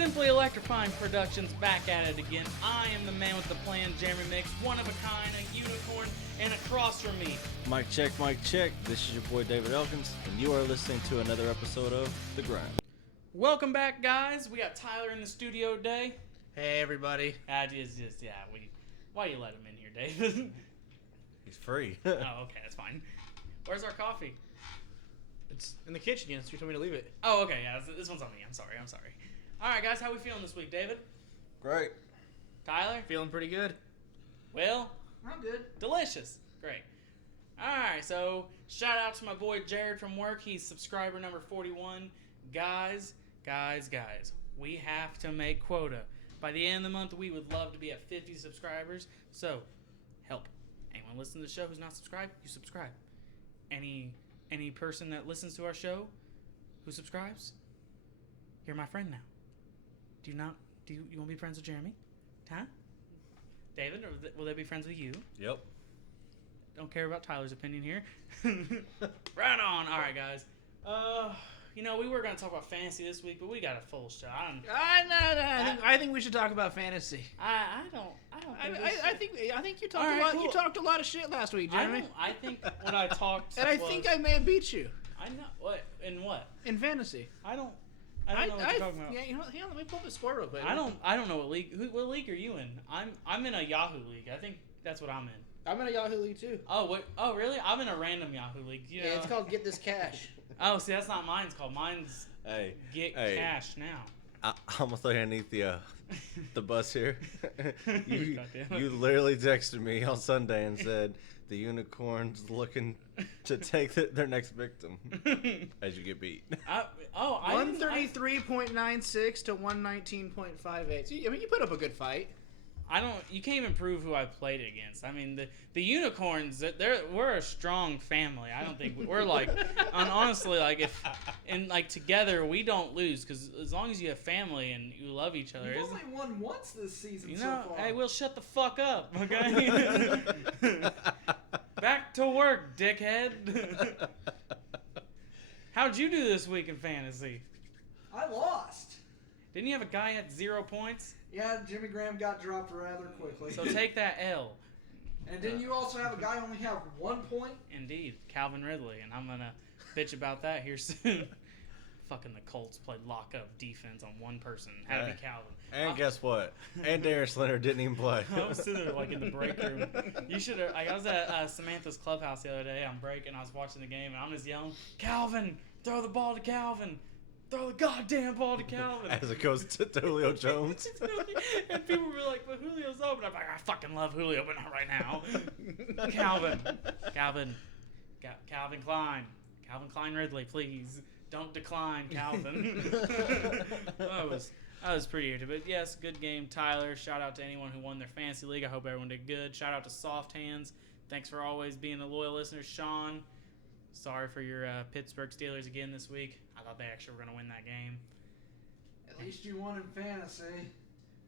Simply Electrifying Productions back at it again. I am the man with the plan, Jeremy Mix, one of a kind, a unicorn, and across from me. Mic check, mic check. This is your boy David Elkins, and you are listening to another episode of The Grind. Welcome back, guys. We got Tyler in the studio today. Hey, everybody. Why you let him in here, David? He's free. Oh, okay, that's fine. Where's our coffee? It's in the kitchen, yes. You told me to leave it. Oh, okay, yeah, this one's on me. I'm sorry. All right, guys, how we feeling this week, David? Great. Tyler? Feeling pretty good. Will? I'm good. Delicious. Great. Alright, so shout out to my boy Jared from work. He's subscriber number 41. Guys, we have to make quota. By the end of the month, we would love to be at 50 subscribers. So, help. Anyone listening to the show who's not subscribed, you subscribe. Any person that listens to our show who subscribes, you're my friend now. Do you want to be friends with Jeremy? Huh? David, will they be friends with you? Yep. Don't care about Tyler's opinion here. Right on. All right, guys. We were going to talk about fantasy this week, but we got a full show. I think we should talk about fantasy. I think you talked a lot. Cool. You talked a lot of shit last week, Jeremy. I think when I talked, and I think I may have beat you. I know what in what in fantasy. I don't know what you're talking about. Yeah, let me pull up the score real quick. I don't know what league. What league are you in? I'm in a Yahoo league. I think that's what I'm in. I'm in a Yahoo league too. Oh, what? Oh, really? I'm in a random Yahoo league. You know? Yeah, it's called Get This Cash. Oh, see, that's not mine. It's called mine's Get Cash Now. I'm gonna throw you underneath the bus here. you literally texted me on Sunday and said the unicorn's looking to take their next victim as you get beat. 133.96 to 119.58. So, you put up a good fight. You can't even prove who I played against. I mean, the unicorns, we're a strong family. I don't think we're honestly, together we don't lose, because as long as you have family and you love each other. You've only won once this season so far. Hey, we'll shut the fuck up, okay? Back to work, dickhead. How'd you do this week in fantasy? I lost. Didn't you have a guy at 0 points? Yeah, Jimmy Graham got dropped rather quickly. So take that L. And didn't you also have a guy only have 1 point? Indeed, Calvin Ridley, and I'm gonna bitch about that here soon. Fucking the Colts played lock-up defense on one person. Had to be Calvin. And guess what? And Darius Leonard didn't even play. I was sitting there in the break room. You should have. I was at Samantha's clubhouse the other day on break, and I was watching the game, and I'm just yelling, "Calvin, throw the ball to Calvin! Throw the goddamn ball to Calvin!" As it goes to Julio Jones. And people were like, "But Julio's open." I'm like, "I fucking love Julio, but not right now." Calvin Klein. Calvin Klein Ridley, please. Don't decline, Calvin. I was pretty irritated. But yes, good game, Tyler. Shout out to anyone who won their fantasy league. I hope everyone did good. Shout out to Soft Hands. Thanks for always being a loyal listener. Sean, sorry for your Pittsburgh Steelers again this week. I thought they actually were going to win that game. At least you won in fantasy.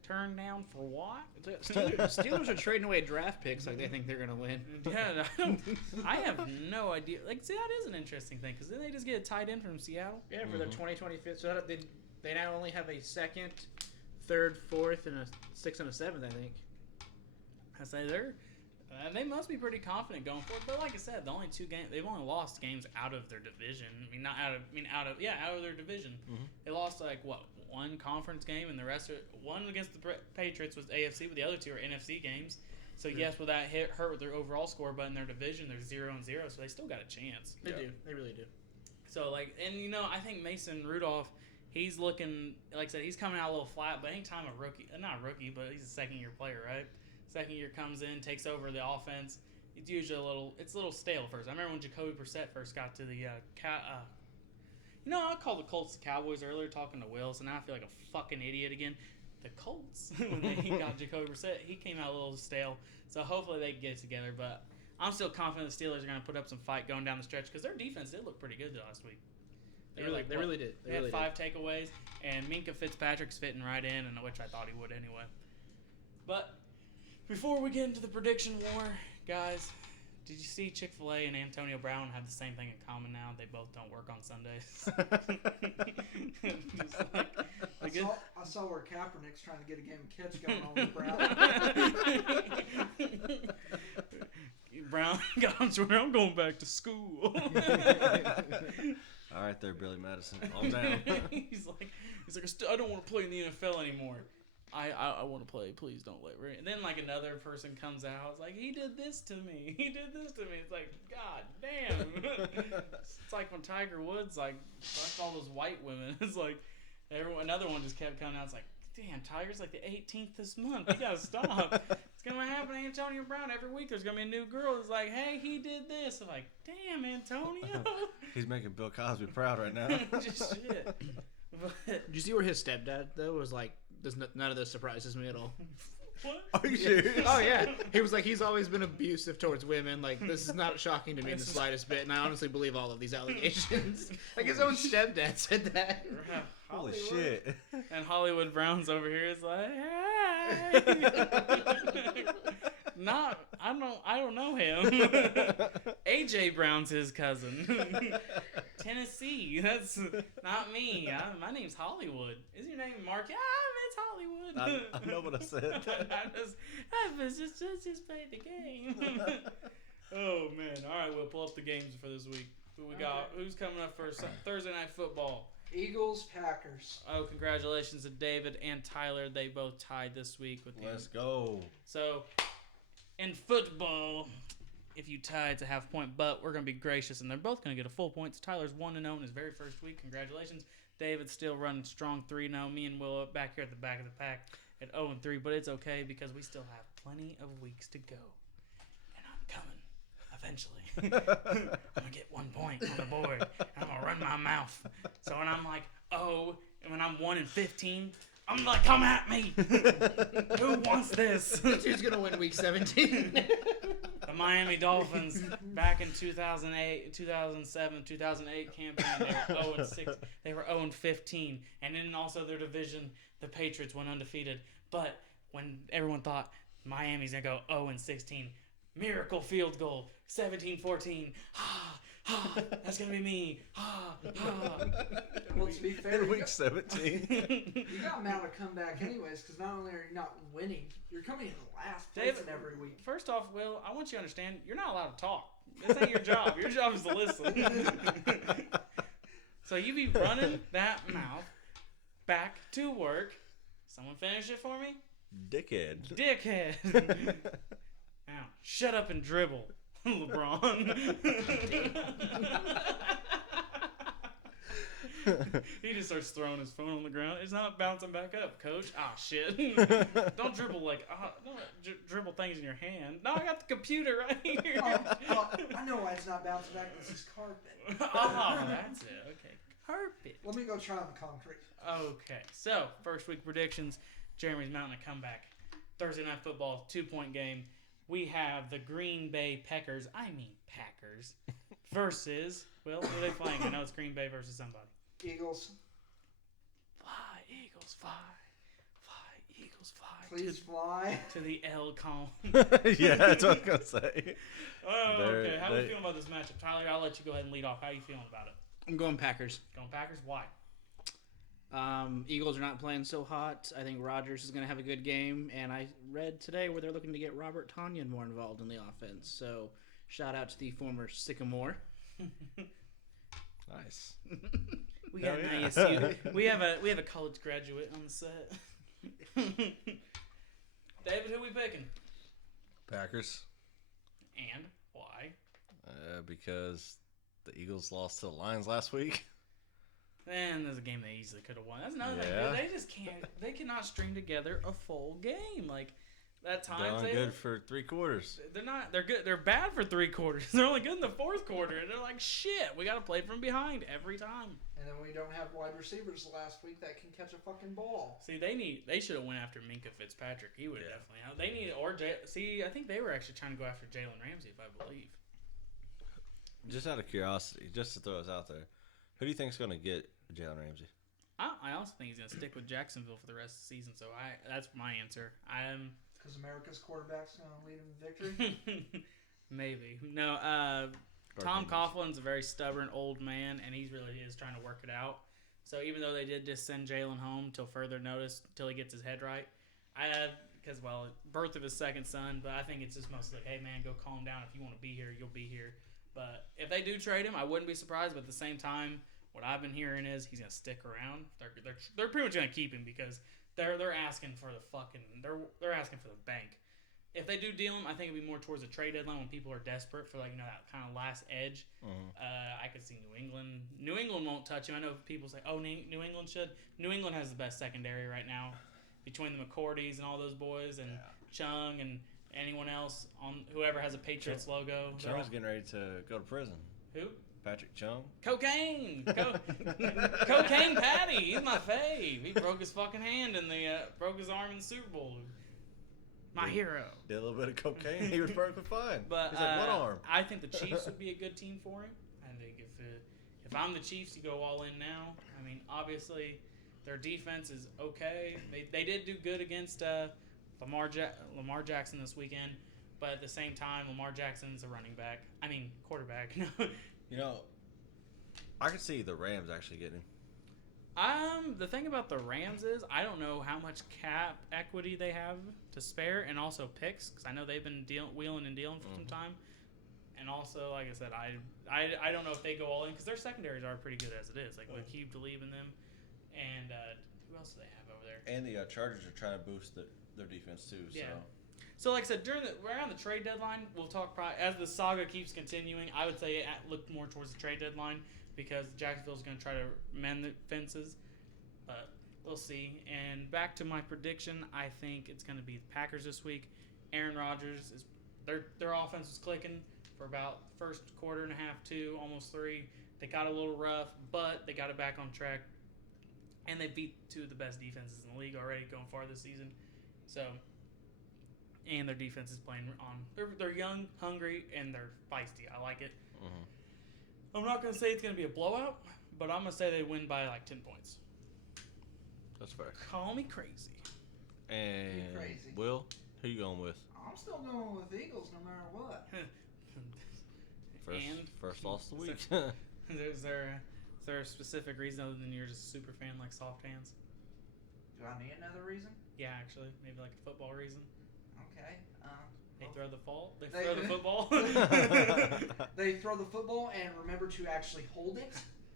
Turned down for what? Steelers are trading away draft picks like they think they're going to win. Yeah, I have no idea. See, that is an interesting thing, because didn't they just get a tight end from Seattle? Yeah, for their 2025. So they now only have a second, third, fourth, and a sixth and a seventh, I think. I say they must be pretty confident going forward. But like I said, the only 2 games they've only lost games out of their division. Out of their division. Mm-hmm. They lost one conference game, and the rest one against the Patriots was AFC, but the other 2 are NFC games. So yes, will that hurt with their overall score? But in their division, they're 0-0, so they still got a chance. They do. They really do. So I think Mason Rudolph, he's looking, like I said, he's coming out a little flat. But anytime not a rookie, but he's a second-year player, right? Second year comes in, takes over the offense. It's usually a little stale first. I remember when Jacoby Brissett first got to the I called the Colts the Cowboys earlier talking to Will, so now I feel like a fucking idiot again. The Colts, when he got Jacoby Brissett, he came out a little stale. So hopefully they can get it together. But I'm still confident the Steelers are going to put up some fight going down the stretch, because their defense did look pretty good last week. They really did. They had 5 takeaways, and Minkah Fitzpatrick's fitting right in, and which I thought he would anyway. But before we get into the prediction war, guys, did you see Chick-fil-A and Antonio Brown have the same thing in common now? They both don't work on Sundays. I I saw where Kaepernick's trying to get a game of catch going on with Brown. Brown got on Twitter. I'm going back to school. All right, there, Billy Madison. Calm down. he's like, I don't want to play in the NFL anymore. I want to play. Please don't let me. And then like another person comes out. It's like he did this to me. He did this to me. It's like God damn. It's like when Tiger Woods like fucked all those white women. It's like another one just kept coming out. It's like damn, Tiger's like the 18th this month. You gotta stop. It's gonna happen to Antonio Brown every week. There's gonna be a new girl that's like, hey, he did this. I'm like, damn, Antonio. He's making Bill Cosby proud right now. Just shit. But, Did you see where his stepdad though was like? None of this surprises me at all. what? Are you serious? Oh yeah, he was like he's always been abusive towards women. Like this is not shocking to me in the slightest bit, and I honestly believe all of these allegations. Like his own stepdad said that. Holy Hollywood. shit. And Hollywood Brown's over here is like, hey. I don't know him. AJ Brown's his cousin. Tennessee. That's not me. My name's Hollywood. Is your name Mark? Yeah, it's Hollywood. I know what I said. I just played the game. Oh man! All right, we'll pull up the games for this week. Who we got? Who's coming up first? Thursday Night Football. Eagles, Packers. Oh, congratulations to David and Tyler. They both tied this week with you. Let's go. So, in football, if you tie, it's a half point, but we're going to be gracious, and they're both going to get a full point. So Tyler's 1-0 in his very first week. Congratulations. David's still running strong 3-0. Me and Will up back here at the back of the pack at 0-3, but it's okay because we still have plenty of weeks to go. And I'm coming eventually. I'm going to get 1 point on the board, and I'm going to run my mouth. So when I'm like, oh, and when I'm 1-15, I'm like, come at me. Who wants this? Who's gonna win Week 17? The Miami Dolphins back in 2008, 2007, 2008 campaign, they were 0-6. They were 0-15, and in also their division, the Patriots went undefeated. But when everyone thought Miami's gonna go 0-16, miracle field goal, 17-14. That's gonna be me. Well, to be fair, In week 17. you got Mal to come back anyways, because not only are you not winning, you're coming in last place David, in every week. First off, Will, I want you to understand, you're not allowed to talk. This ain't your job. Your job is to listen. So you be running that mouth back to work. Someone finish it for me? Dickhead. Dickhead. Now, shut up and dribble, LeBron. He just starts throwing his phone on the ground. It's not bouncing back up, coach. Ah, shit. Don't dribble like, dribble things in your hand. No, I got the computer right here. I know why it's not bouncing back. This is carpet. Oh, that's it. Okay. Carpet. Let me go try on the concrete. Okay. So, first week predictions. Jeremy's mounting a comeback. Thursday Night Football, 2-point game. We have the Green Bay Packers versus, well, who are they playing? I know it's Green Bay versus somebody. Eagles. Fly, Eagles, fly. Fly, Eagles, fly. Please fly. To the L column. Yeah, that's what I was going to say. Oh, They're- okay. How are you they- feeling about this matchup? Tyler, I'll let you go ahead and lead off. How are you feeling about it? I'm going Packers. Going Packers? Why? Eagles are not playing so hot. I think Rodgers is going to have a good game. And I read today where they're looking to get Robert Tonyan more involved in the offense. So shout out to the former Sycamore. Nice. We got Hell an yeah. ISU. We have a college graduate on the set. David, who we picking? Packers. And why? Because the Eagles lost to the Lions last week. Man, there's a game they easily could have won. That's another Yeah. thing. They just can't. They cannot string together a full game. Like that time. Going good for 3 quarters. They're not. They're good. They're bad for 3 quarters. They're only good in the 4th quarter, and they're like, shit. We got to play from behind every time. And then we don't have wide receivers last week that can catch a fucking ball. See, they should have went after Minka Fitzpatrick. He would have definitely. They need I think they were actually trying to go after Jalen Ramsey, if I believe. Just out of curiosity, just to throw us out there, who do you think is going to get Jalen Ramsey? I also think he's gonna stick with Jacksonville for the rest of the season. So that's my answer. Because America's quarterback's going to lead him to victory. Maybe no. Tom Coughlin's a very stubborn old man, and he really is trying to work it out. So even though they did just send Jalen home till further notice, till he gets his head right, because birth of his second son, but I think it's just mostly like, hey man, go calm down. If you want to be here, you'll be here. But if they do trade him, I wouldn't be surprised. But at the same time, what I've been hearing is he's gonna stick around. They're pretty much gonna keep him because they're asking for they're asking for the bank. If they do deal him, I think it'd be more towards the trade deadline when people are desperate for that kind of last edge. I could see New England. New England won't touch him. I know people say, "Oh, New England should." New England has the best secondary right now, between the McCourties and all those boys, and Chung and anyone else on whoever has a Patriots logo. Chung's getting ready to go to prison. Who? Patrick Chung. Cocaine. Cocaine Patty. He's my fave. He broke his fucking hand and broke his arm in the Super Bowl. My hero. Did a little bit of cocaine. He was perfectly fine. But he's like, one arm. I think the Chiefs would be a good team for him. I think if I'm the Chiefs, you go all in now. I mean, obviously, their defense is okay. They did do good against Lamar Jackson this weekend, but at the same time, Lamar Jackson's a quarterback. I could see the Rams actually getting him. The thing about the Rams is I don't know how much cap equity they have to spare, and also picks, because I know they've been wheeling and dealing for some time. And also, like I said, I don't know if they go all in, because their secondaries are pretty good as it is. Like with Hugh DeLeave in them, and who else do they have over there? And the Chargers are trying to boost their defense too. Yeah. So like I said, around the trade deadline, we'll talk as the saga keeps continuing. I would say look more towards the trade deadline, because Jacksonville's going to try to mend the fences. But we'll see. And back to my prediction, I think it's going to be the Packers this week. Aaron Rodgers, their offense was clicking for about first quarter and a half, 2, almost 3. They got a little rough, but they got it back on track. And they beat 2 of the best defenses in the league already going far this season. So, and their defense is playing on. They're young, hungry, and they're feisty. I like it. Mm-hmm. I'm not going to say it's going to be a blowout, but I'm going to say they win by like 10 points. That's fair. Call me crazy. And crazy. Will, who you going with? I'm still going with Eagles no matter what. First loss of the week. Is there a specific reason other than you're just a super fan like soft hands? Do I need another reason? Yeah, actually. Maybe like a football reason. Okay. They throw the football. They throw the football and remember to actually hold it.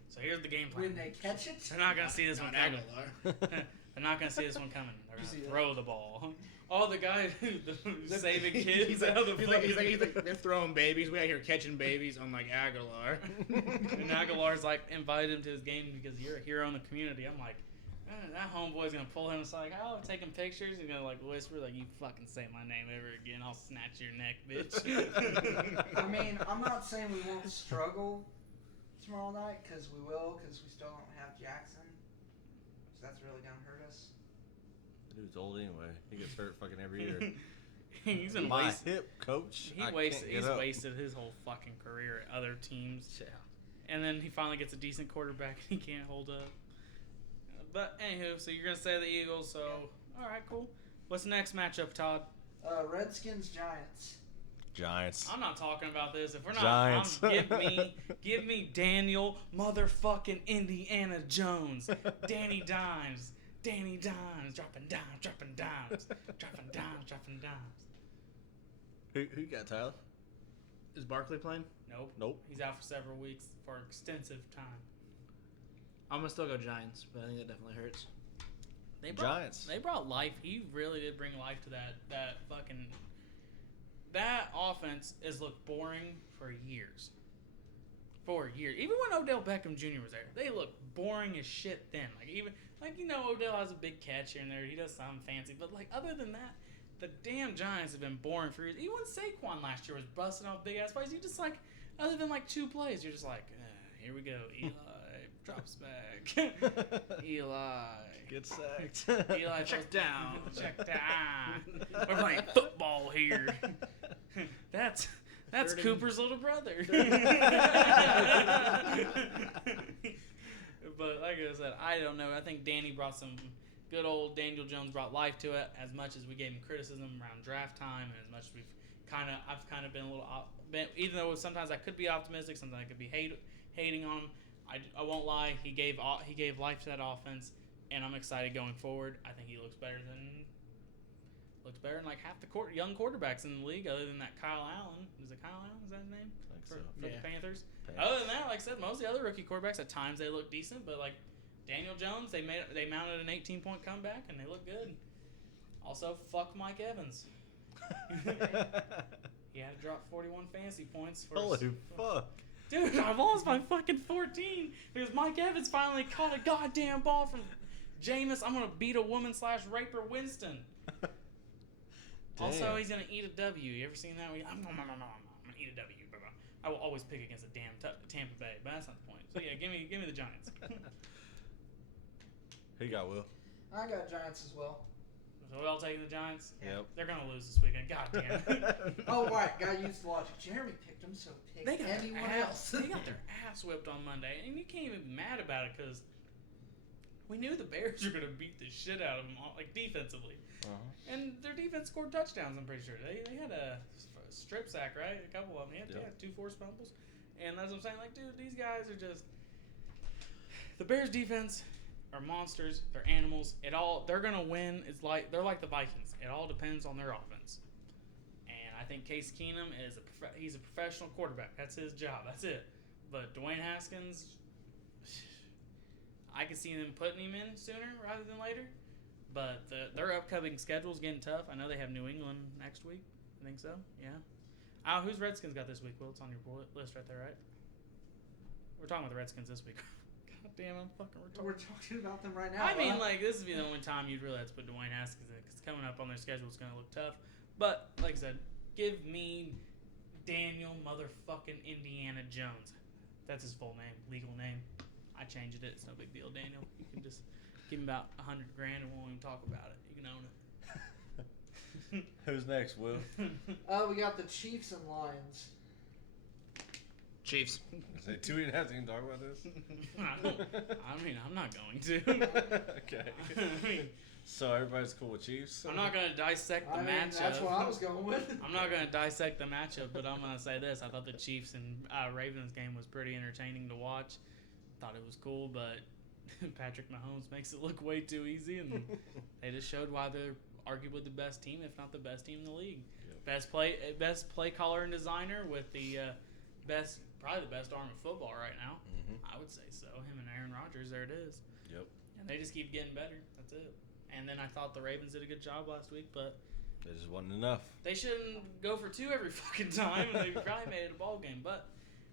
So here's the game plan. When they catch it, they're not gonna see this one coming. They're not gonna see this one coming. They're gonna throw the ball. Oh, the guy who's saving kids. He's like, they're throwing babies. We out here catching babies. I'm like, Aguilar. And Aguilar's like invited him to his game because you're a hero in the community. I'm like, that homeboy's gonna pull him aside, like, oh, taking pictures. He's gonna like whisper, like, you fucking say my name ever again, I'll snatch your neck, bitch. I mean, I'm not saying we won't struggle tomorrow night, because we will, because we still don't have Jackson. So that's really gonna hurt us. The dude's old anyway. He gets hurt fucking every year. He's been my hip, coach. He's wasted his whole fucking career at other teams. Yeah. And then he finally gets a decent quarterback and he can't hold up. But anywho, so you're gonna say the Eagles. So all right, cool. What's the next matchup, Todd? Redskins Giants. I'm not talking about this. If we're not, Giants. give me Daniel motherfucking Indiana Jones. Danny Dimes, dropping dimes. Who you got, Tyler? Is Barkley playing? Nope. He's out for several weeks for extensive time. I'm gonna still go Giants, but I think that definitely hurts. Giants. They brought life. He really did bring life to that offense has looked boring for years. Even when Odell Beckham Jr. was there, they looked boring as shit then. Odell has a big catch here and there. He does something fancy. But, other than that, the damn Giants have been boring for years. Even when Saquon last year was busting off big-ass plays, you just, other than, 2 plays, you're just like, here we go. Eli drops back. Eli. Get sacked. Eli check down. We're playing football here. That's Cooper's little brother. But like I said, I don't know. I think Danny brought some good old Daniel Jones brought life to it. As much as we gave him criticism around draft time, and as much as I've kind of been a little, even though sometimes I could be optimistic, sometimes I could be hating on him. I won't lie. He gave life to that offense, and I'm excited going forward. I think he looks better than like half the young quarterbacks in the league, other than that Kyle Allen. Is it Kyle Allen? Is that his name? For the Panthers. Other than that, like I said, most of the other rookie quarterbacks at times they look decent, but like Daniel Jones, they mounted an 18-point comeback and they look good. Also, fuck Mike Evans. He had to drop 41 fantasy points for. Holy fuck. Dude, I lost by fucking 14 because Mike Evans finally caught a goddamn ball from Jameis. I'm gonna beat a woman / raper Winston. Also, he's gonna eat a W. You ever seen that? I'm gonna eat a W. I will always pick against a damn Tampa Bay, but that's not the point. So yeah, give me the Giants. Who you got, Will? I got Giants as well. So we all taking the Giants? Yep. They're gonna lose this weekend. God damn. Oh right, gotta use logic. Jeremy picked them, so pick anyone else. They got their ass whipped on Monday, and you can't even be mad about it because we knew the Bears were gonna beat the shit out of them, like defensively. Uh-huh. And their defense scored touchdowns. I'm pretty sure they had a strip sack, right? A couple of them. Yeah, 2 forced fumbles. And that's what I'm saying. Like, dude, these guys are just the Bears defense are monsters. They're animals. They're gonna win. They're like the Vikings. It all depends on their offense. And I think Case Keenum he's a professional quarterback. That's his job. That's it. But Dwayne Haskins, I could see them putting him in sooner rather than later. But their upcoming schedule is getting tough. I know they have New England next week. I think so. Yeah. Who's Redskins got this week? Well, it's on your list right there, right? We're talking about the Redskins this week. God damn, I'm fucking retarded. We're talking about them right now. I mean, like, this would be the only time you'd really have to put Dwayne Haskins in, because coming up on their schedule is going to look tough. But, like I said, give me Daniel motherfucking Indiana Jones. That's his full name, legal name. I changed it. It's no big deal, Daniel. You can just give him about $100,000 and we won't even talk about it. You can own it. Who's next, Will? We got the Chiefs and Lions. Chiefs. Do we have to even talk about this? I mean, I'm not going to. Okay. I mean, so everybody's cool with Chiefs? I'm not going to dissect the matchup. That's what I was going with. I'm not going to dissect the matchup, but I'm going to say this. I thought the Chiefs and Ravens game was pretty entertaining to watch. Thought it was cool, but Patrick Mahomes makes it look way too easy, and they just showed why they're arguably the best team, if not the best team in the league. Yep. Best play caller and designer with the probably the best arm in football right now. Mm-hmm. I would say so. Him and Aaron Rodgers, there it is. Yep. And they just keep getting better. That's it. And then I thought the Ravens did a good job last week, but it just wasn't enough. They shouldn't go for 2 every fucking time, and they probably made it a ball game. But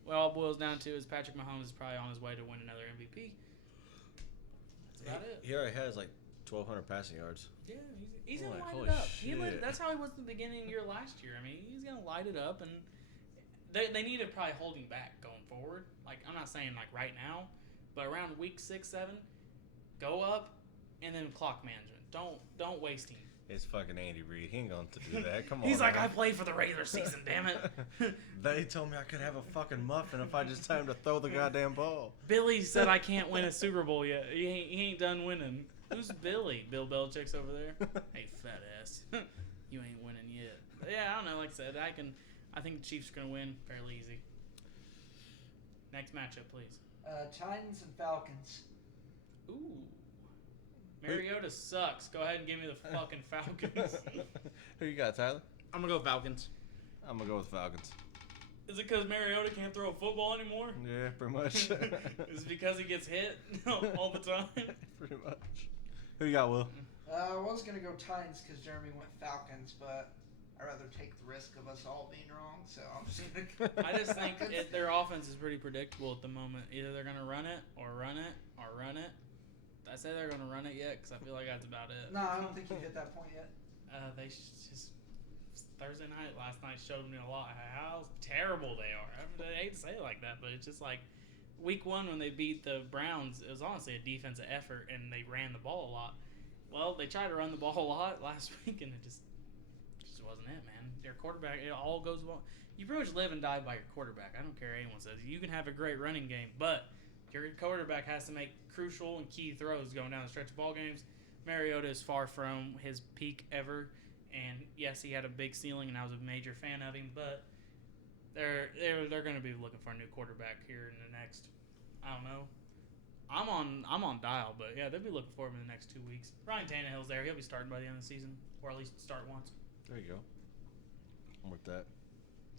what it all boils down to is Patrick Mahomes is probably on his way to win another MVP. That's about it. He already has like 1,200 passing yards. Yeah, he's gonna light it up. That's how he was at the beginning of the year last year. I mean, he's gonna light it up, and they need to probably hold him back going forward. Like, I'm not saying like right now, but around week 6, 7, go up, and then clock management. Don't waste him. It's fucking Andy Reid. He ain't going to do that. Come on. He's like, I played for the regular season, damn it. They told me I could have a fucking muffin if I just time to throw the goddamn ball. Billy said I can't win a Super Bowl yet. He ain't done winning. Who's Billy? Bill Belichick's over there? Hey, fat ass. You ain't winning yet. But yeah, I don't know. Like I said, I think the Chiefs are going to win fairly easy. Next matchup, please. Titans and Falcons. Ooh. Mariota sucks. Go ahead and give me the fucking Falcons. Who you got, Tyler? I'm going to go Falcons. I'm going to go with Falcons. Is it because Mariota can't throw a football anymore? Yeah, pretty much. Is it because he gets hit all the time? Pretty much. Who you got, Will? I was going to go Titans because Jeremy went Falcons, but I'd rather take the risk of us all being wrong, so I'm just going to go. I just think their offense is pretty predictable at the moment. Either they're going to run it or run it or run it. Did I say they're going to run it yet? Because I feel like that's about it. No, I don't think you hit that point yet. They just Thursday night last night showed me a lot how terrible they are. I hate to say it like that, but it's just like week 1 when they beat the Browns, it was honestly a defensive effort and they ran the ball a lot. Well, they tried to run the ball a lot last week and it just wasn't it, man. Their quarterback, it all goes well. You pretty much live and die by your quarterback. I don't care what anyone says. You can have a great running game, but your quarterback has to make crucial and key throws going down the stretch of ball games. Mariota is far from his peak ever. And yes, he had a big ceiling, and I was a major fan of him. But they're going to be looking for a new quarterback here in the next, I don't know. I'm on dial, but yeah, they'll be looking for him in the next 2 weeks. Ryan Tannehill's there. He'll be starting by the end of the season, or at least start once. There you go. I'm with that.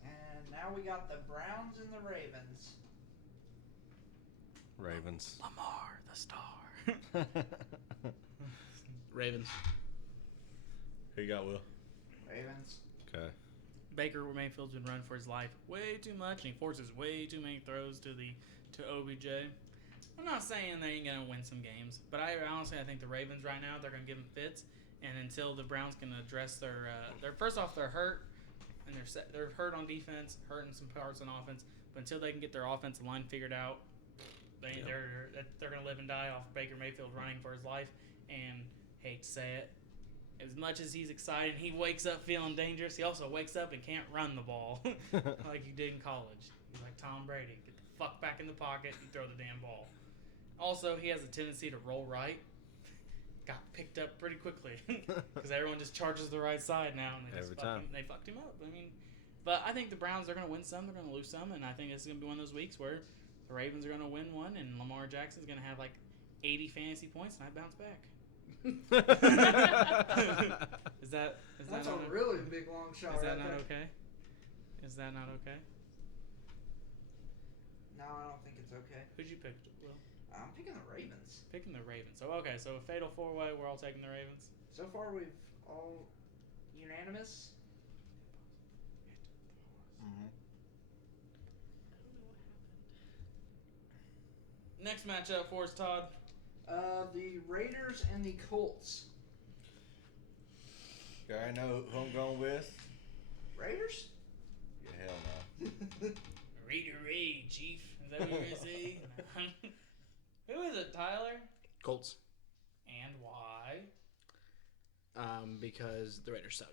And now we got the Browns and the Ravens. Ravens. Lamar, the star. Ravens. Who you got, Will? Ravens. Okay. Baker Mayfield's been running for his life way too much, and he forces way too many throws to OBJ. I'm not saying they ain't gonna win some games, but I think the Ravens right now, they're gonna give them fits, and until the Browns can address their first off, they're hurt, and they're hurt on defense, hurting some parts on offense, but until they can get their offensive line figured out, they're gonna live and die off Baker Mayfield running for his life. And hate to say it, as much as he's excited, he wakes up feeling dangerous. He also wakes up and can't run the ball like he did in college. He's like Tom Brady. Get the fuck back in the pocket and throw the damn ball. Also, he has a tendency to roll right. Got picked up pretty quickly because everyone just charges the right side now, and they fucked him up. But I think the Browns are going to win some, they're going to lose some, and I think this is going to be one of those weeks where the Ravens are going to win one, and Lamar Jackson's going to have like 80 fantasy points, and I bounce back. That's a really big long shot. Is that not okay? Is that not okay? No, I don't think it's okay. Who'd you pick, Will? I'm picking the Ravens. Picking the Ravens. So okay, so a fatal four-way, we're all taking the Ravens. So far, we've all unanimous. Mm-hmm. Next matchup for us, Todd. The Raiders and the Colts. Okay, I know who I'm going with. Raiders? Yeah, hell no. Raider Ray, Chief. Is that what you're gonna say? Who is it, Tyler? Colts. And why? Because the Raiders suck.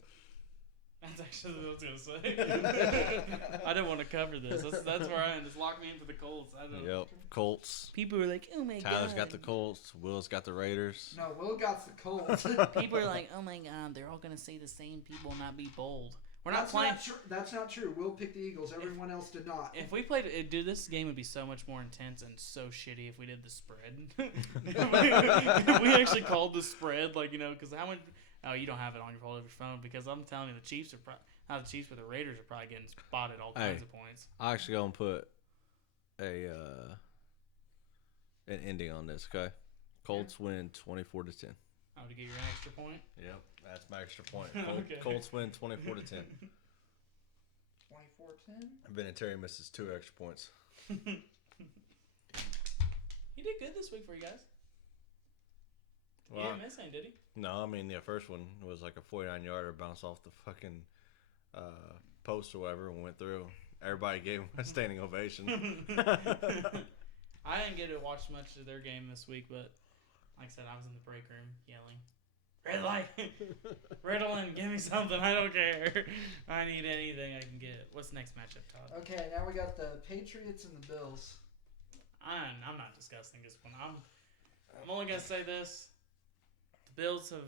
That's actually what I was gonna say. I didn't want to cover this. That's where I am. Just lock me in for the Colts. I don't know. Yep, Colts. People are like, oh my god. Tyler's got the Colts. Will's got the Raiders. No, Will got the Colts. People are like, oh my god, they're all gonna say the same people and not be bold. We're not That's playing. That's not true. Will picked the Eagles. Everyone else did not. If we played, dude, this game would be so much more intense and so shitty if we did the spread. We actually called the spread, like, because how much? Oh, you don't have it on your phone because I'm telling you, the Chiefs are not the Chiefs, but the Raiders are probably getting spotted all kinds of points. I actually gonna put an ending on this. Okay, Colts win 24-10. Oh, to get your extra point. Yep, that's my extra point. Okay. Colts win 24-10. 24-10. Vinatieri misses 2 extra points. He did good this week for you guys. He didn't miss any, did he? No, I mean the first one was like a 49-yarder bounce off the fucking post or whatever and went through. Everybody gave him a standing ovation. I didn't get to watch much of their game this week, but like I said, I was in the break room yelling, "Red light, Ritalin, give me something. I don't care. I need anything I can get." What's the next matchup, Todd? Okay, now we got the Patriots and the Bills. I'm not discussing this one. I'm only gonna say this: the Bills have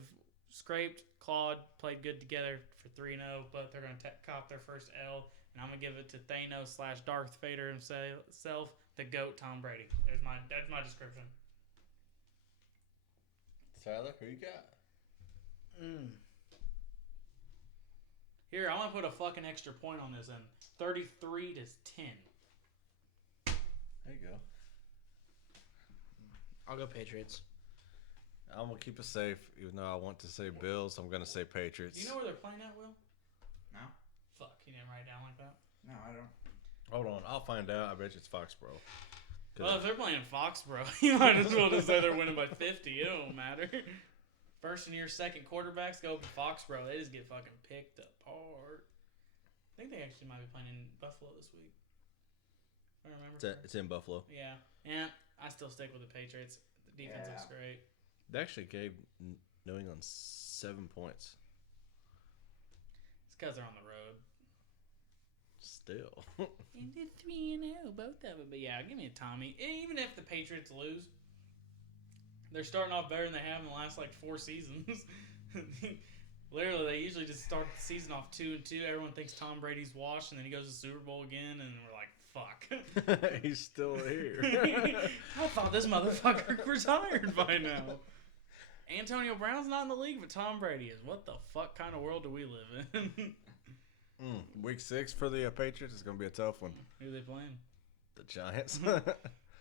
scraped, clawed, played good together for 3-0, but they're gonna cop their first L, and I'm gonna give it to Thanos/Darth Vader himself, the GOAT, Tom Brady. That's my description. Tyler, who you got? Here, I'm gonna put a fucking extra point on this, and 33-10. There you go. I'll go Patriots. I'm gonna keep it safe, even though I want to say Bills. I'm gonna say Patriots. Do you know where they're playing at, Will? No. Fuck, you didn't write it down like that. No, I don't. Hold on, I'll find out. I bet you it's Foxborough. Well, if they're playing Foxborough, you might as well just say they're winning by 50. It don't matter. First and second quarterbacks go to Foxborough. They just get fucking picked apart. I think they actually might be playing in Buffalo this week. If I remember. It's in Buffalo. Yeah. I still stick with the Patriots. The defense looks great. They actually gave New England 7 points. It's because they're on the road. Still. And did 3-0, both of them. But yeah, give me a Tommy. Even if the Patriots lose, they're starting off better than they have in the last 4 seasons. Literally, they usually just start the season off 2-2. Everyone thinks Tom Brady's washed, and then he goes to the Super Bowl again, and we're like, fuck. He's still here. I thought this motherfucker retired by now. Antonio Brown's not in the league, but Tom Brady is. What the fuck kind of world do we live in? Week 6 for the Patriots is going to be a tough one. Who are they playing? The Giants.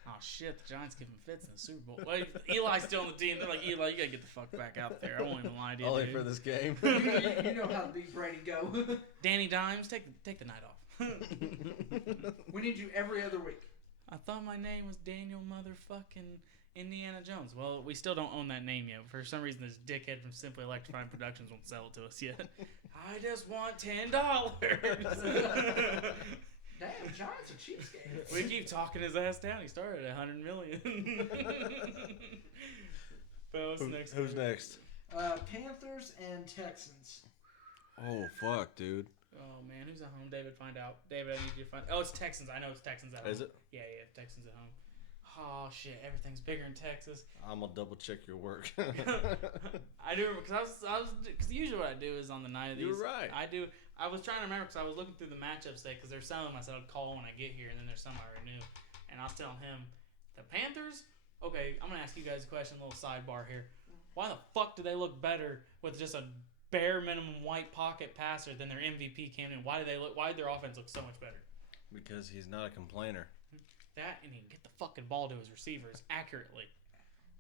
Oh, shit. The Giants give him fits in the Super Bowl. Well, Eli's still on the team. They're like, Eli, you got to get the fuck back out there. I won't even lie to you, Only dude. for this game. You know how big Brady go. Danny Dimes, take the night off. We need you every other week. I thought my name was Daniel motherfucking Indiana Jones. Well, we still don't own that name yet. For some reason, this dickhead from Simply Electrifying Productions won't sell it to us yet. I just want $10. Damn, Giants are cheapskates. We keep talking his ass down. He started at $100 million. Who's next? Panthers and Texans. Oh, fuck, dude. Oh, man. Who's at home? David, find out. David, I need you to find... Oh, it's Texans. I know it's Texans at home. Is it? Yeah, Texans at home. Oh, shit. Everything's bigger in Texas. I'm going to double check your work. I do, because because usually what I do is on the night of these. You're right. I was trying to remember because I was looking through the matchups today because there's some of them I said I'd call when I get here, and then there's some I already knew. And I was telling him, the Panthers, okay, I'm going to ask you guys a question, a little sidebar here. Why the fuck do they look better with just a bare minimum white pocket passer than their MVP Cam Newton? Why did their offense look so much better? Because he's not a complainer. That, and he can get the fucking ball to his receivers accurately.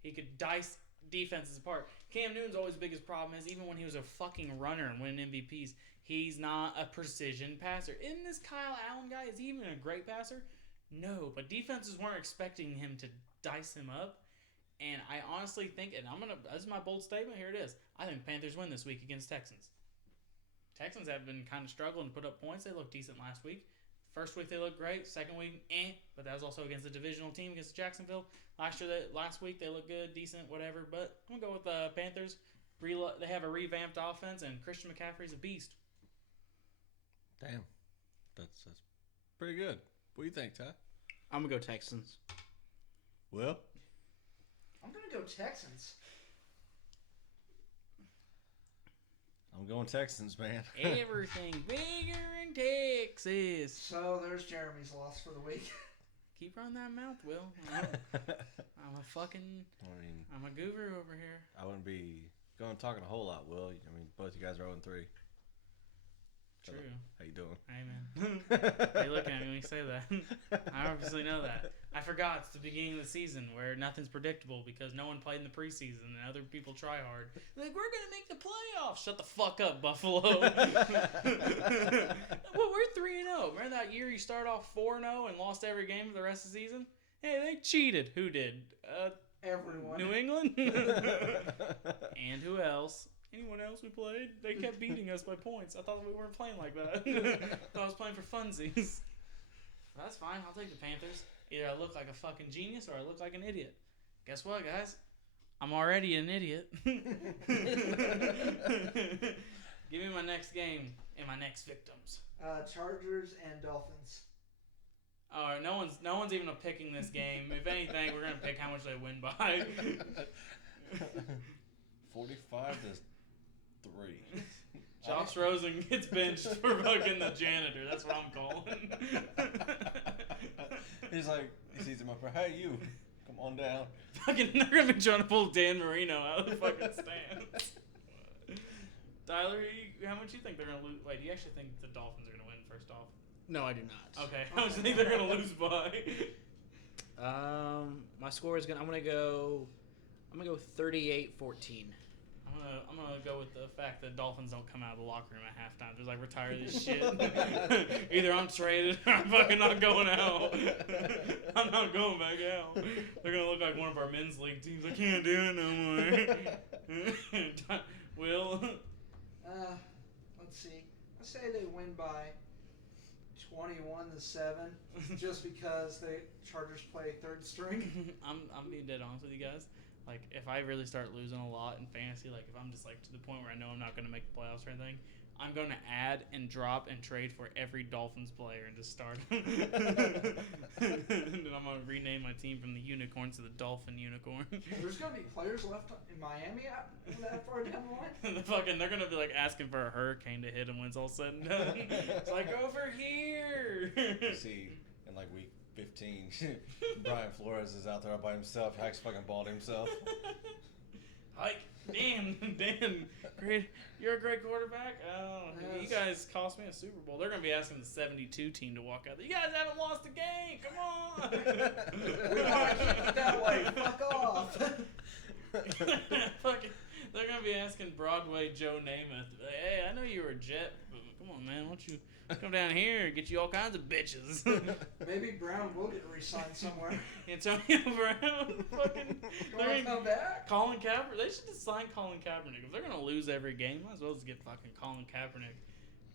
He could dice defenses apart. Cam Newton's always biggest problem is even when he was a fucking runner and winning MVPs, he's not a precision passer. Isn't this Kyle Allen guy, is he even a great passer? No, but defenses weren't expecting him to dice him up. And I honestly think, and this is my bold statement, here it is. I think Panthers win this week against Texans. Texans have been kind of struggling to put up points. They looked decent last week. First week they looked great. Second week, but that was also against a divisional team against Jacksonville. Last week they looked good, decent, whatever. But I'm gonna go with the Panthers. They have a revamped offense, and Christian McCaffrey's a beast. Damn, that's pretty good. What do you think, Ty? I'm gonna go Texans. Well, I'm gonna go Texans. I'm going Texans, man. Everything bigger in Texas. So there's Jeremy's loss for the week. Keep running that mouth, Will. I'm a guru over here. I wouldn't be talking a whole lot, Will. I mean, both you guys are 0-3. True. How you doing? Hey, man. Hey, look at me when you say that. I obviously know that. I forgot it's the beginning of the season where nothing's predictable because no one played in the preseason and other people try hard. They're like, we're going to make the playoffs. Shut the fuck up, Buffalo. Well, we're 3-0. Remember that year you started off 4-0 and lost every game for the rest of the season? Hey, they cheated. Who did? Everyone. New England? And who else? Anyone else we played? They kept beating us by points. I thought we weren't playing like that. I thought I was playing for funsies. That's fine. I'll take the Panthers. Either I look like a fucking genius or I look like an idiot. Guess what, guys? I'm already an idiot. Give me my next game and my next victims. Chargers and Dolphins. All right, no one's even picking this game. If anything, we're gonna pick how much they win by. 45-3. Josh Rosen gets benched for fucking the janitor. That's what I'm calling. He sees him up there. Hey, you, come on down. Fucking, they're gonna be trying to pull Dan Marino out of the fucking stands. Tyler, how much do you think they're gonna lose? Wait, do you actually think the Dolphins are gonna win? First off. No, I do not. Okay, how much do you think they're gonna lose by? My score is I'm gonna go 38-14. I'm gonna go with the fact that Dolphins don't come out of the locker room at halftime. Just like retire this shit. Either I'm traded or I'm fucking not going out. I'm not going back out. They're gonna look like one of our men's league teams. I can't do it no more. Will? Let's see. I say they win by 21-7, just because the Chargers play third string. I'm being dead honest with you guys. Like, if I really start losing a lot in fantasy, like, if I'm just, like, to the point where I know I'm not going to make the playoffs or anything, I'm going to add and drop and trade for every Dolphins player and just start. And then I'm going to rename my team from the Unicorns to the Dolphin Unicorn. There's going to be players left in Miami that far down the line? They're going to be, like, asking for a hurricane to hit them when it's all said and done. It's like, over here! See, in like week 15. Brian Flores is out there all by himself. Hack's fucking balled himself. Hike. Dan, great. You're a great quarterback. Oh, you guys cost me a Super Bowl. They're gonna be asking the 72 team to walk out there. You guys haven't lost a game. Come on. We want to keep it that way. Fuck off. Fucking, they're gonna be asking Broadway Joe Namath. Hey, I know you were a Jet, but come on, man. Why don't you come down here and get you all kinds of bitches? Maybe Brown will get re-signed somewhere. Antonio Brown, fucking. Want to come back? Colin Kaepernick. They should just sign Colin Kaepernick. If they're gonna lose every game, might as well just get fucking Colin Kaepernick.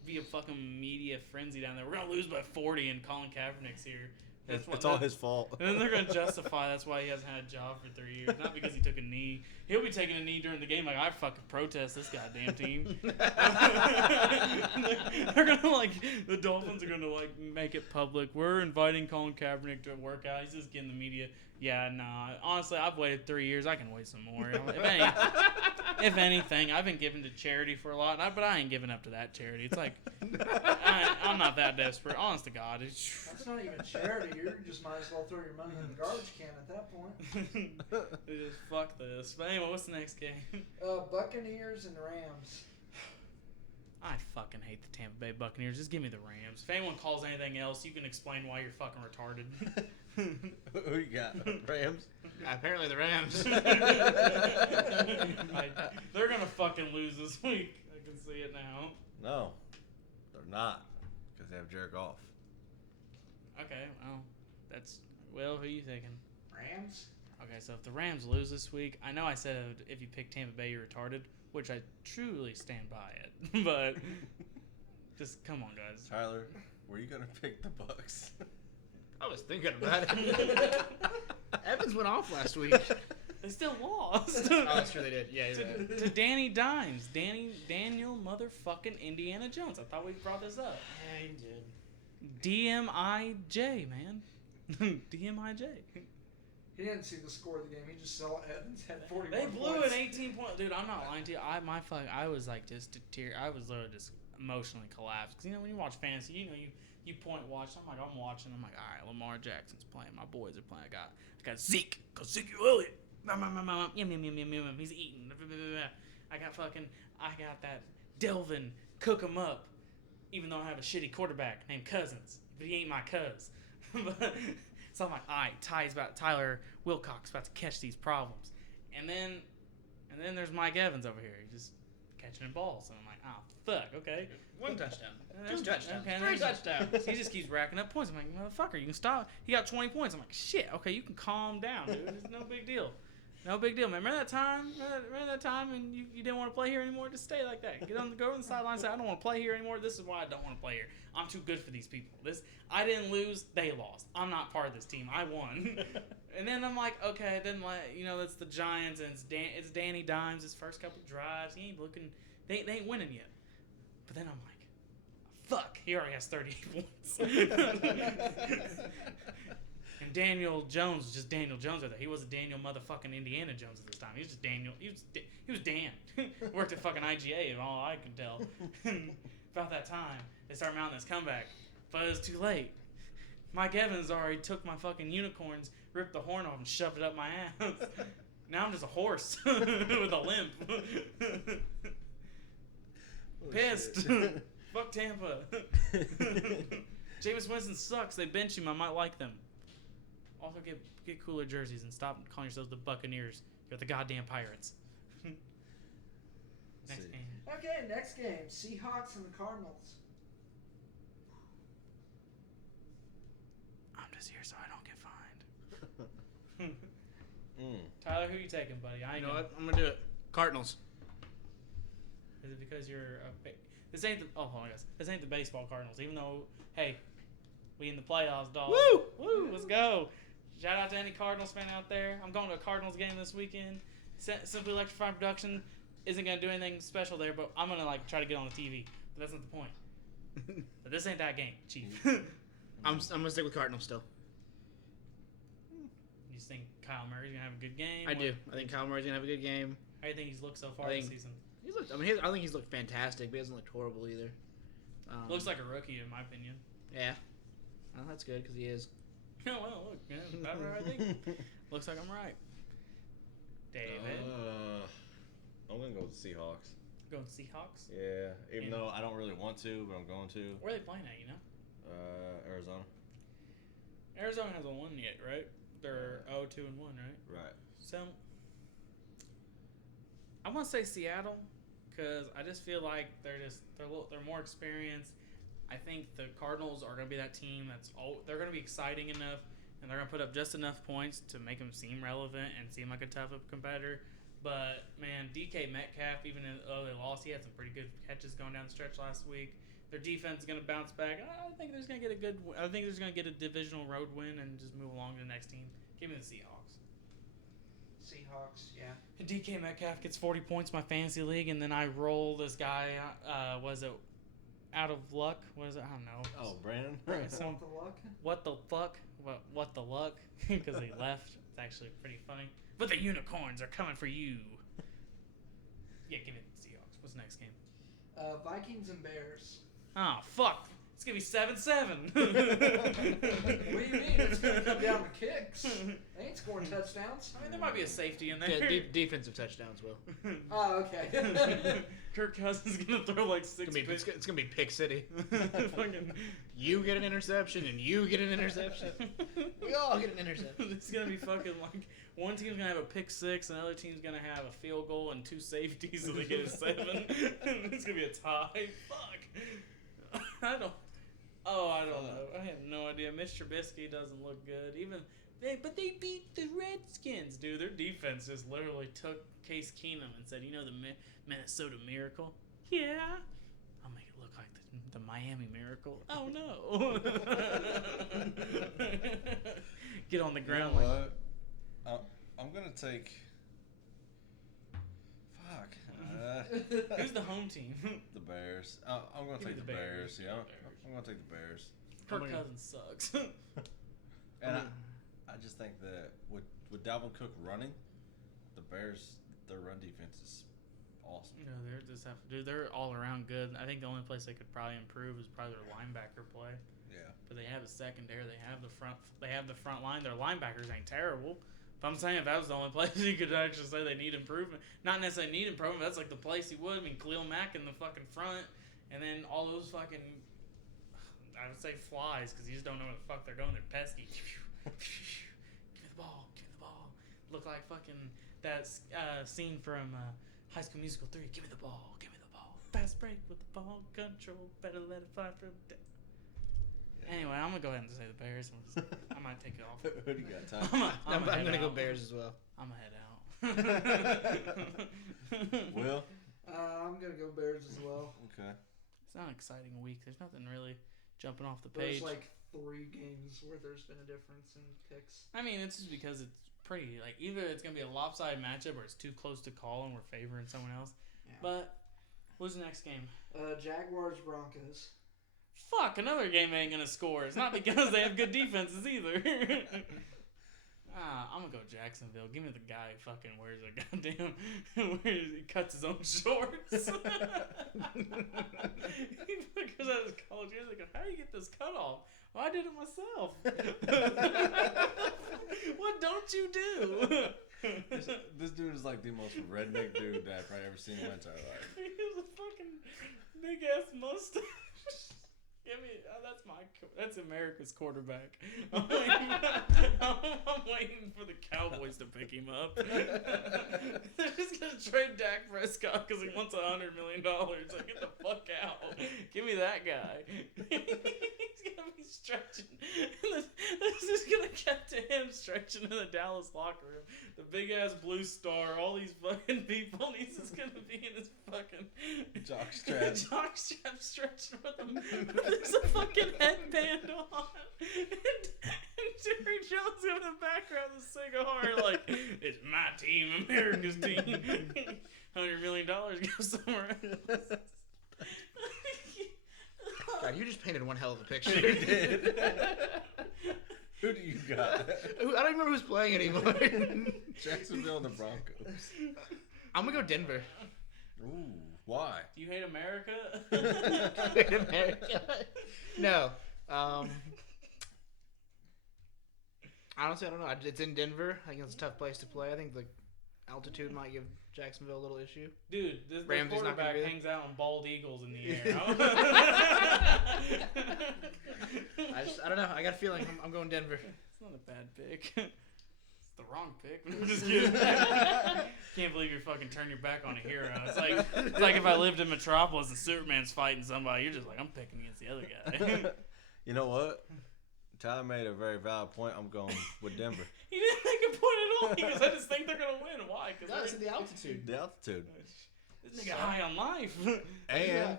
Be a fucking media frenzy down there. We're gonna lose by 40, and Colin Kaepernick's here. It's all his fault. And then they're gonna justify that's why he hasn't had a job for 3 years, not because he took a knee. He'll be taking a knee during the game, like I fucking protest this goddamn team. They're gonna like the Dolphins are gonna like make it public. We're inviting Colin Kaepernick to work out. He's just getting the media. Yeah, nah. Honestly, I've waited 3 years. I can wait some more. If anything, I've been giving to charity for a lot, but I ain't giving up to that charity. It's like I'm not that desperate. Honest to God, that's not even charity. You just might as well throw your money in the garbage can at that point. Just fuck this. But anyway, what's the next game? Buccaneers and Rams. I fucking hate the Tampa Bay Buccaneers. Just give me the Rams. If anyone calls anything else, you can explain why you're fucking retarded. Who you got? Rams? Apparently the Rams. They're gonna fucking lose this week. I can see it now. No, they're not, because they have Jared Goff. Okay, well, who are you thinking? Rams? Okay, so if the Rams lose this week, I know I said if you pick Tampa Bay, you're retarded, which I truly stand by it. But just come on, guys. Tyler, were you gonna pick the Bucks? I was thinking about it. Evans went off last week. They still lost. Oh, that's true they did. Yeah, you're right. To Danny Dimes. Daniel motherfucking Indiana Jones. I thought we brought this up. Yeah, you did. DMIJ, man. DMIJ. He didn't see the score of the game. He just saw Evans had 41 They blew points. an 18 point. Dude, I'm not lying to you. I was like just a tear. I was literally just emotionally collapsed. Because, you know, when you watch fantasy, you know, you point watch. I'm watching. I'm like, all right, Lamar Jackson's playing. My boys are playing. I got Zeke. Go Zeke Elliott. He's eating. I got that Delvin. Cook him up. Even though I have a shitty quarterback named Cousins. But he ain't my cuz. So I'm like, all right, Tyler Wilcox about to catch these problems. And then there's Mike Evans over here. He's just catching balls. And I'm like, oh, fuck, okay. 1 touchdown. 2 touchdowns. Okay, 3 touchdowns. He just keeps racking up points. I'm like, motherfucker, you can stop. He got 20 points. I'm like, shit, okay, you can calm down, dude. It's no big deal. No big deal, man. Remember that time and you didn't want to play here anymore? Just stay like that. Go on the sideline and say, I don't want to play here anymore. This is why I don't want to play here. I'm too good for these people. I didn't lose. They lost. I'm not part of this team. I won. And then I'm like, okay, then that's the Giants and it's Danny Dimes. His first couple drives, he ain't looking. They ain't winning yet. But then I'm like, fuck, he already has 38 points. And Daniel Jones was just Daniel Jones right there. He wasn't Daniel motherfucking Indiana Jones at this time. He was just Daniel. He was Dan. Worked at fucking IGA and all I could tell. About that time, they started mounting this comeback. But it was too late. Mike Evans already took my fucking unicorns, ripped the horn off, and shoved it up my ass. Now I'm just a horse with a limp. Pissed. Fuck Tampa. Jameis Winston sucks. They bench him. I might like them. Also, get cooler jerseys and stop calling yourselves the Buccaneers. You're the goddamn Pirates. Next game. Okay, next game. Seahawks and the Cardinals. I'm just here so I don't get fined. Tyler, who you taking, buddy? You know what? I'm going to do it. Cardinals. Is it because you're this ain't the hold on, guys. This ain't the baseball Cardinals. Even though, hey, we in the playoffs, dog. Woo! Let's go. Shout out to any Cardinals fan out there. I'm going to a Cardinals game this weekend. Simply Electrified Production isn't going to do anything special there, but I'm going to try to get on the TV. But that's not the point. But this ain't that game, Chief. I'm going to stick with Cardinals still. You just think Kyle Murray's going to have a good game? I do. I think Kyle Murray's going to have a good game. How do you think he's looked so far this season? I think he's looked fantastic, but he hasn't looked horrible either. Looks like a rookie, in my opinion. Yeah. Oh, that's good because he is. Oh, well, look, yeah, about right, I think. Looks like I'm right. David. I'm going to go with the Seahawks. Going Seahawks? Yeah, even though I don't really want to, but I'm going to. Where are they playing at, you know? Arizona. Arizona hasn't won yet, right? They're 0-2-1, right? Right. So, I want to say Seattle because I just feel like they're more experienced. I think the Cardinals are going to be that team they're going to be exciting enough, and they're going to put up just enough points to make them seem relevant and seem like a tough competitor. But man, DK Metcalf, even though they lost, he had some pretty good catches going down the stretch last week. Their defense is going to bounce back. I think they're going to get a divisional road win and just move along to the next team. Give me the Seahawks. Seahawks, yeah. And DK Metcalf gets 40 points in my fantasy league, and then I roll this guy. Was it out of luck? What is it? I don't know. Oh, Brandon. Want the luck? What the fuck? What the luck? Because he left. It's actually pretty funny. But the unicorns are coming for you. Yeah, give me the Seahawks. What's the next game? Vikings and Bears. Oh, fuck. It's going to be 7-7. What do you mean? It's going to come down to kicks. They ain't scoring touchdowns. I mean, there might be a safety in there. Yeah, defensive touchdowns, Will. Oh, okay. Kirk Cousins is going to throw like 6 picks. It's gonna be Pick City. Fucking, You get an interception, and you get an interception. We all get an interception. it's going to be fucking like one team's going to have a pick 6, another team's going to have a field goal and 2 safeties, so they get a 7. It's going to be a tie. Fuck. I don't know. I have no idea. Mitch Trubisky doesn't look good. But they beat the Redskins, dude. Their defense just literally took Case Keenum and said, "You know the Minnesota Miracle? Yeah, I'll make it look like the Miami Miracle." Oh no! Get on the ground. You know what? I'm gonna take. Fuck. Who's the home team? The Bears. I'm gonna take the Bears. Yeah, I'm gonna take the Bears. Kirk Cousins sucks. And I just think that with Dalvin Cook running, the Bears, their run defense is awesome. No, they're all around good. I think the only place they could probably improve is probably their linebacker play. Yeah. But they have a secondary. They have the front line. Their linebackers ain't terrible. But I'm saying if that was the only place you could actually say they need improvement, not necessarily need improvement. That's like the place he would. I mean, Khalil Mack in the fucking front, and then all those fucking, I would say flies because you just don't know where the fuck they're going. They're pesky. Give me the ball. Give me the ball. Look like fucking that scene from High School Musical 3. Give me the ball. Give me the ball. Fast break with the ball control. Better let it fly from. Anyway, I'm gonna go ahead and say the Bears. I might take it off. Who do you got, Tom? I'm gonna go Bears as well. I'm gonna head out. Will? I'm gonna go Bears as well. Okay. It's not an exciting week. There's nothing really jumping off the page. There's like 3 games where there's been a difference in picks. I mean, it's just because it's pretty. Like either it's gonna be a lopsided matchup or it's too close to call and we're favoring someone else. Yeah. But what's the next game? Jaguars Broncos. Fuck, another game ain't gonna score. It's not because they have good defenses either. I'm gonna go Jacksonville. Give me the guy who fucking wears a goddamn he cuts his own shorts. He goes out of college years ago. How do you get this cut off? Well, I did it myself. What don't you do? This dude is like the most redneck dude that I've probably ever seen in my entire life. He has a fucking big ass mustache. That's America's quarterback. I'm waiting for the Cowboys to pick him up. They're just gonna trade Dak Prescott because he wants $100 million. Like, get the fuck out! Give me that guy. He's gonna be stretching. This is gonna get to him stretching in the Dallas locker room. The big ass blue star, all these fucking people. And he's just gonna be in his fucking jockstrap stretching with him. There's a fucking headband on. And Jerry Jones in the background with a cigar, like, it's my team, America's team. $100 million goes somewhere else. God, you just painted one hell of a picture. You did. Who do you got? I don't even remember who's playing anymore. Jacksonville and the Broncos. I'm gonna go Denver. Ooh, why? Do you hate America? Hate America? No. Honestly, I don't know. It's in Denver. I think it's a tough place to play. I think the altitude might give Jacksonville a little issue. Dude, the Ramsey's not gonna quarterback be there. hangs out on bald eagles in the air. I don't know. I got a feeling I'm going Denver. It's not a bad pick. It's the wrong pick. I'm just kidding. Can't believe you fucking turn your back on a hero. It's like if I lived in Metropolis and Superman's fighting somebody, you're just like, I'm picking against the other guy. You know what? Tyler made a very valid point. I'm going with Denver. He didn't make a point at all. He goes, I just think they're gonna win. Why? No, it's the altitude. The altitude. This nigga high on life. And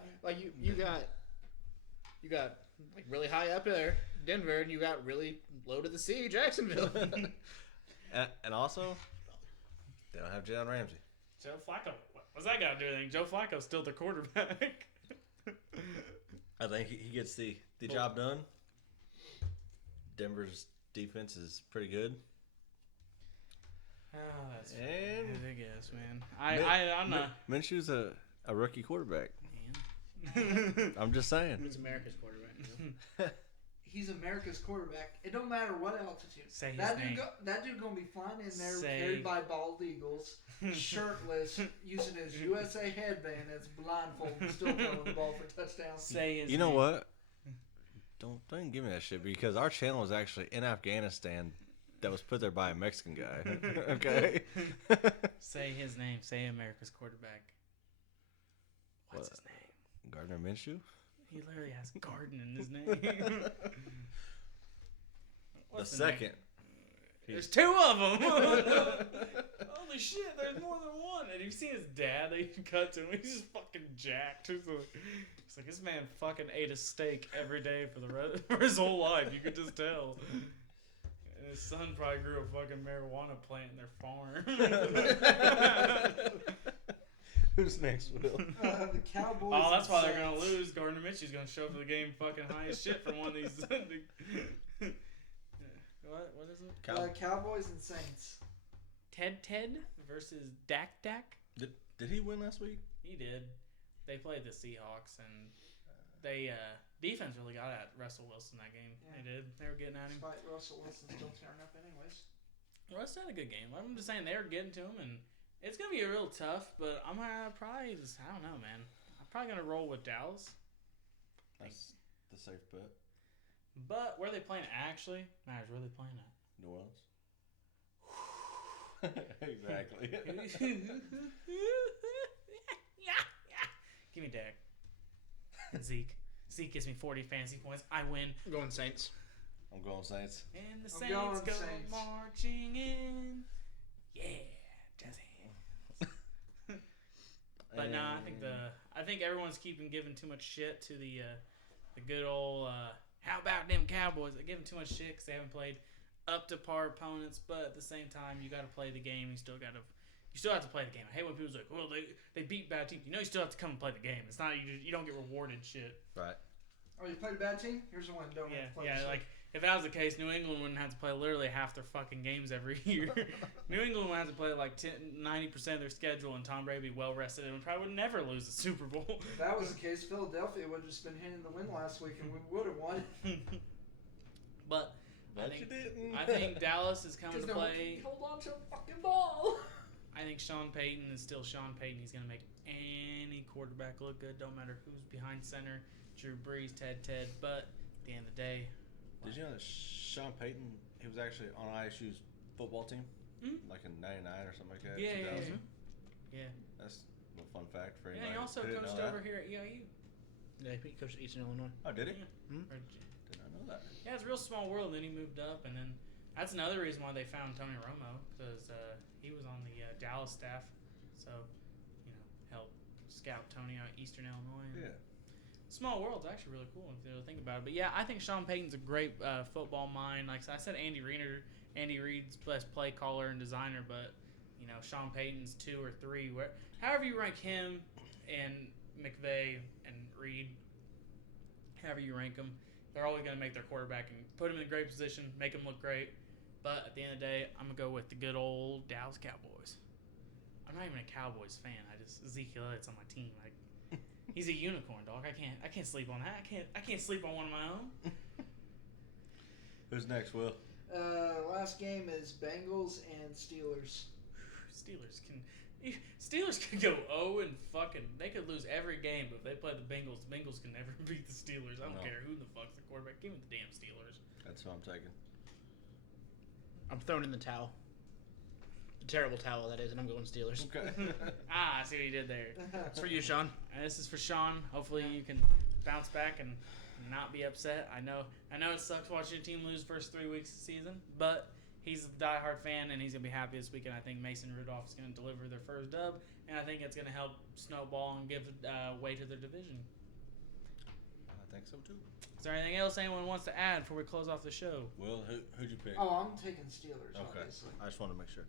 you got like really high up there, Denver, and you got really low to the sea, Jacksonville. and also, they don't have Jalen Ramsey. Joe Flacco. What's that got to do with anything? Joe Flacco's still the quarterback. I think he gets the job done. Denver's defense is pretty good. Oh, that's And I guess, man. I'm not. Minshew's a rookie quarterback. Man. I'm just saying. He's America's quarterback. He's America's quarterback. It don't matter what altitude. Say his that name. That dude gonna be flying in there, Say- carried by bald eagles, shirtless, using his USA headband as blindfold, and still throwing the ball for touchdowns. Say his You know name. what? Don't even give me that shit because our channel is actually in Afghanistan that was put there by a Mexican guy. Okay? Say his name. Say America's quarterback. What's his name? Gardner Minshew? He literally has Garden in his name. What's the name? second. There's two of them. Holy shit, there's more than one. And you see his dad, they cut to him. He's just fucking jacked. It's like this man fucking ate a steak every day for his whole life. You could just tell. And his son probably grew a fucking marijuana plant in their farm. Who's next, Will? The Cowboys. Oh, that's and why they're gonna Saints. lose. Gardner Mitchell's gonna show up for the game fucking high as shit from one of these. What is it? Cowboys and Saints. Ted versus Dak. Did he win last week? He did. They played the Seahawks and they defense really got at Russell Wilson that game. Yeah. They did. They were getting at him. Despite Russell Wilson still tearing up anyways. Russ had a good game. I'm just saying they were getting to him and it's gonna be a real tough. But I'm gonna probably just I don't know, man. I'm probably gonna roll with Dallas. That's the safe bet. But where they playing actually matters. Where they playing at? New Orleans. Exactly. Give me Dak. And Zeke. Zeke gives me 40 fantasy points. I win. I'm going Saints. I'm going Saints. And the I'm Saints going go Saints. marching in. Yeah, Jazzy. But nah, I think everyone's giving too much shit to the good old how about them Cowboys? They're giving too much shit because they haven't played up to par opponents. But at the same time, you got to play the game. You still have to play the game. I hate when people's like, well, they beat bad teams. You know, you still have to come and play the game. It's not you don't get rewarded shit. Right. Oh, you played a bad team? Here's the one you don't have to play. Yeah. Like if that was the case, New England wouldn't have to play literally half their fucking games every year. New England would have to play like 90% of their schedule, and Tom Brady would be well rested and probably would never lose the Super Bowl. If that was the case, Philadelphia would have just been hitting the win last week, and we would have won. But But you didn't. I think Dallas is coming to no one play. can hold on to a fucking ball. I think Sean Payton is still Sean Payton. He's going to make any quarterback look good. Don't matter who's behind center. Drew Brees, Ted. But at the end of the day. Did you know that Sean Payton, he was actually on ISU's football team? Hmm? Like in 99 or something like that? Yeah. 2000? Yeah. That's a little fun fact for Yeah, anybody he also who didn't coached know that. over here at EIU. Yeah, he coached Eastern Illinois. Oh, did he? Yeah. Hmm? Did not know that. Yeah, it's a real small world. Then he moved up, and then that's another reason why they found Tony Romo because he was on the Dallas staff, so help scout Tony out of Eastern Illinois. Yeah. Small world's actually really cool if you really think about it. But yeah, I think Sean Payton's a great football mind. Like I said, Andy Reid's best play caller and designer, but Sean Payton's 2 or 3. However you rank him and McVay and Reid, however you rank them, they're always going to make their quarterback and put him in a great position, make him look great. But at the end of the day, I'm going to go with the good old Dallas Cowboys. I'm not even a Cowboys fan. Ezekiel Elliott's on my team. He's a unicorn, dog. I can't sleep on that. I can't sleep on one of my own. Who's next, Will? Last game is Bengals and Steelers. Steelers can go 0 and fucking. They could lose every game, but if they play the Bengals can never beat the Steelers. I don't care who the fuck's the quarterback. Give me the damn Steelers. That's what I'm taking. I'm throwing in the towel. The terrible towel, that is, and I'm going Steelers. Okay. I see what you did there. It's for you, Sean. And this is for Sean. Hopefully you can bounce back and not be upset. I know it sucks watching your team lose first 3 weeks of the season, but he's a diehard fan and he's gonna be happy this weekend. I think Mason Rudolph is gonna deliver their first dub, and I think it's gonna help snowball and give way to their division. I think so too. Is there anything else anyone wants to add before we close off the show? Will, who'd you pick? Oh, I'm taking Steelers. Okay. Obviously. I just want to make sure.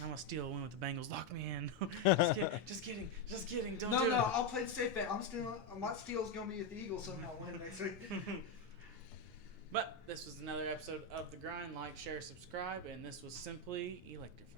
I'm gonna steal a win with the Bengals. Lock me in. Just kidding. Don't No, do it. I'll play the safe bet. My steal's gonna be if the Eagles somehow win next week. But this was another episode of The Grind. Like, share, subscribe, and this was simply electrified.